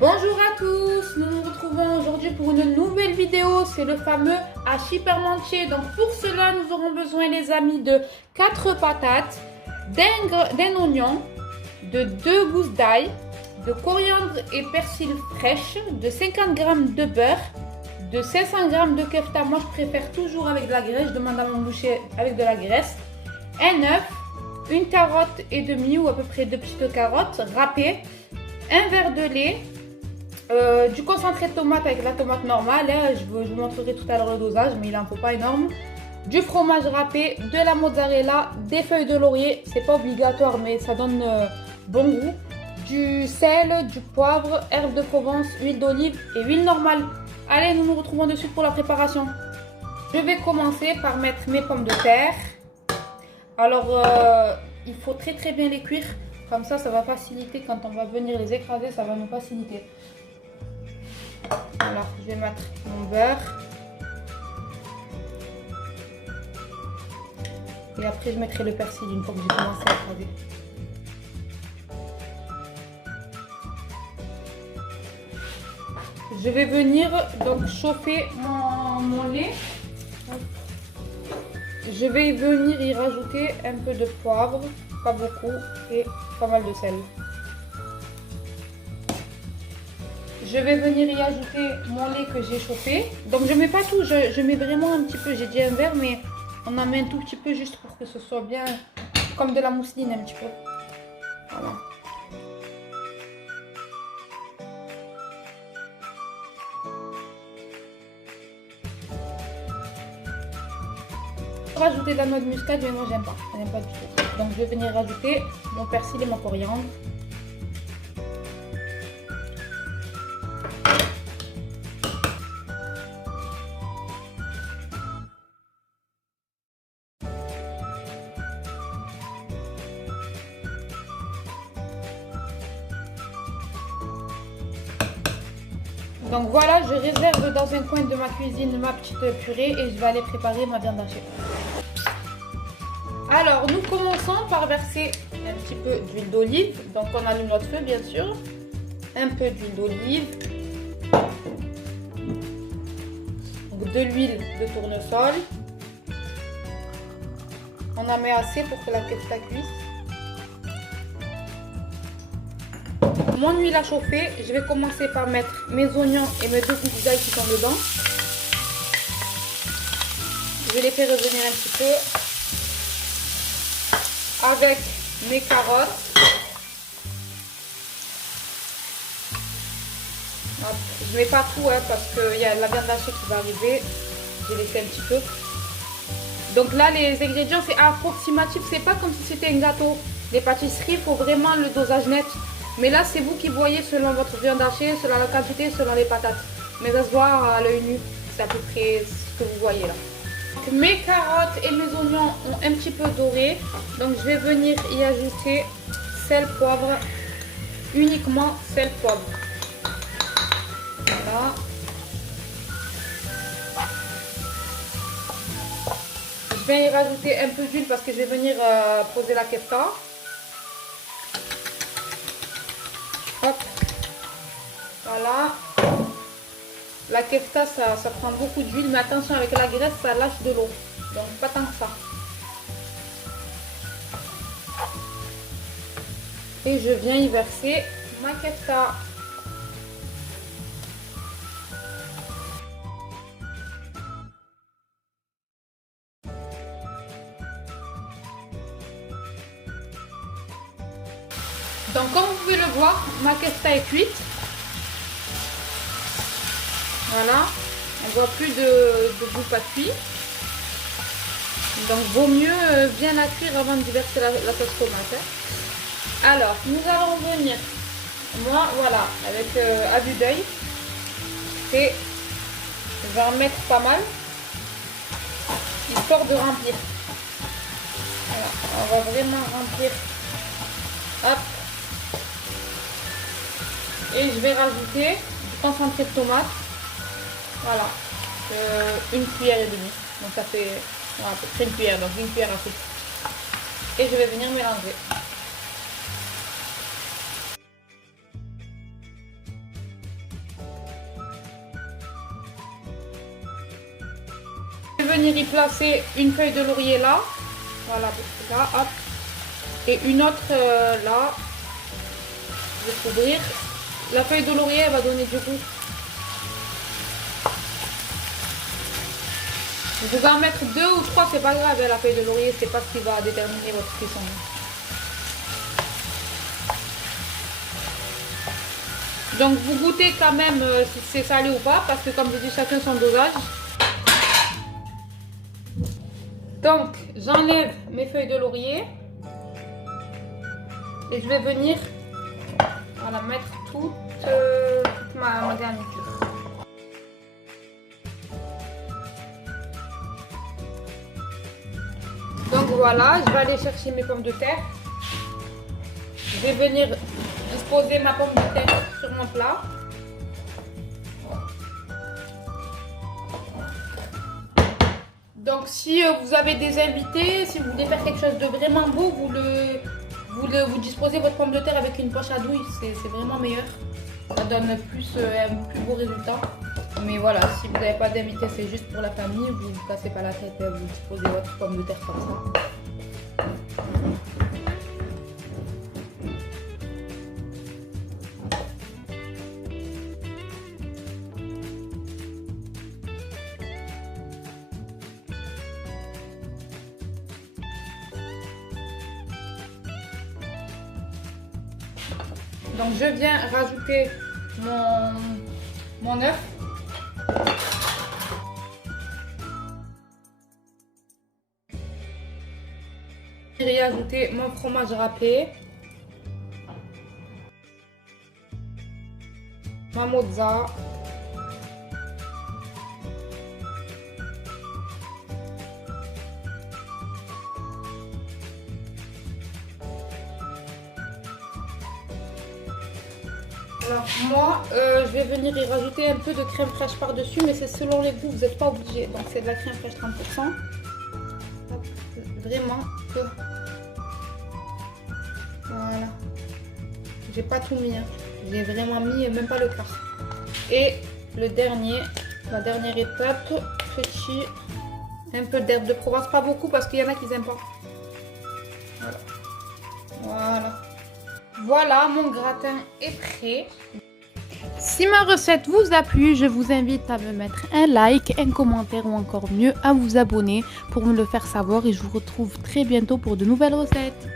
Bonjour à tous, nous nous retrouvons aujourd'hui pour une nouvelle vidéo, c'est le fameux hachis parmentier. Donc pour cela nous aurons besoin les amis de 4 patates, d'un oignon, de 2 gousses d'ail, de coriandre et persil fraîche, de 50 g de beurre, de 500 g de kefta, moi je préfère toujours avec de la graisse, je demande à mon boucher avec de la graisse, un œuf, une carotte et demie ou à peu près 2 petites carottes râpées, un verre de lait, du concentré de tomate avec la tomate normale, hein. Je vous montrerai tout à l'heure le dosage, mais il n'en faut pas énorme. Du fromage râpé, de la mozzarella, des feuilles de laurier, c'est pas obligatoire mais ça donne bon goût. Du sel, du poivre, herbes de Provence, huile d'olive et huile normale. Allez, nous nous retrouvons de suite pour la préparation. Je vais commencer par mettre mes pommes de terre. Alors, il faut très bien les cuire, comme ça va faciliter quand on va venir les écraser, ça va nous faciliter. Alors, je vais mettre mon beurre. Et après, je mettrai le persil une fois que j'ai commencé à écraser. Je vais venir donc chauffer mon lait. Je vais venir y rajouter un peu de poivre, pas beaucoup, et pas mal de sel. Je vais venir y ajouter mon lait que j'ai chauffé. Donc je mets pas tout, je mets vraiment un petit peu. J'ai dit un verre, mais on en met un tout petit peu juste pour que ce soit bien comme de la mousseline un petit peu. Voilà. Rajouter de la noix de muscade, mais moi j'aime pas du tout. Donc je vais venir rajouter mon persil et mon coriandre. Donc voilà, je réserve dans un coin de ma cuisine ma petite purée et je vais aller préparer ma viande hachée. Alors, nous commençons par verser un petit peu d'huile d'olive. Donc, on allume notre feu, bien sûr. Un peu d'huile d'olive. De l'huile de tournesol. On en met assez pour que la kefta cuise. Mon huile a chauffé. Je vais commencer par mettre mes oignons et mes 2 gousses d'ail qui sont dedans. Je vais les faire revenir un petit peu. Avec mes carottes. Hop. Je ne mets pas tout parce qu'il y a la viande hachée qui va arriver. J'ai laissé un petit peu. Donc là, les ingrédients, c'est approximatif. C'est pas comme si c'était un gâteau. Les pâtisseries, il faut vraiment le dosage net. Mais là, c'est vous qui voyez selon votre viande hachée, selon la quantité, selon les patates. Mais ça se voit à l'œil nu. C'est à peu près ce que vous voyez là. Mes carottes et mes oignons ont un petit peu doré, donc je vais venir y ajouter sel, poivre, uniquement sel, poivre. Voilà. Je vais y rajouter un peu d'huile parce que je vais venir poser la kefta. Hop. Voilà. La kefta, ça prend beaucoup d'huile, mais attention, avec la graisse, ça lâche de l'eau. Donc, pas tant que ça. Et je viens y verser ma kefta. Donc, comme vous pouvez le voir, ma kefta est cuite. Voilà, on voit plus de bout pas cuit. Donc vaut mieux bien la cuire avant de verser la sauce tomate. Alors, nous allons venir, moi voilà, avec à vue d'œil, et je vais en mettre pas mal, histoire de remplir. Voilà, on va vraiment remplir. Hop. Et je vais rajouter du concentré de tomate. Voilà, une cuillère et demie, donc ça fait à peu près une cuillère, donc une cuillère à soupe. Et je vais venir mélanger. venir y placer une feuille de laurier là. Voilà, là, hop. Et une autre là. Je vais couvrir. La feuille de laurier, elle va donner du goût. Vous pouvez en mettre 2 ou 3, c'est pas grave, la feuille de laurier, c'est pas ce qui va déterminer votre cuisson. Donc vous goûtez quand même si c'est salé ou pas, parce que comme je dis, chacun son dosage. Donc j'enlève mes feuilles de laurier et je vais venir voilà, mettre toute ma garniture. Donc voilà, je vais aller chercher mes pommes de terre. Je vais venir disposer ma pomme de terre sur mon plat. Donc si vous avez des invités, si vous voulez faire quelque chose de vraiment beau, vous disposez votre pomme de terre avec une poche à douille, c'est vraiment meilleur. Ça donne un plus beau résultat. Mais voilà, si vous n'avez pas d'invité, c'est juste pour la famille, vous ne vous cassez pas la tête, vous disposez votre pomme de terre comme ça. Donc je viens rajouter mon œuf. Je vais ajouter mon fromage râpé, ma mozza, alors moi je vais venir y rajouter un peu de crème fraîche par dessus, mais c'est selon les goûts, vous n'êtes pas obligé. Donc c'est de la crème fraîche 30%. Hop, vraiment peu. Voilà. J'ai pas tout mis, hein. J'ai vraiment mis même pas le quart. Et la dernière étape, un peu d'herbe de Provence, pas beaucoup parce qu'il y en a qui n'aiment pas. Voilà. Voilà. Voilà, mon gratin est prêt. Si ma recette vous a plu, je vous invite à me mettre un like, un commentaire ou encore mieux à vous abonner pour me le faire savoir et je vous retrouve très bientôt pour de nouvelles recettes.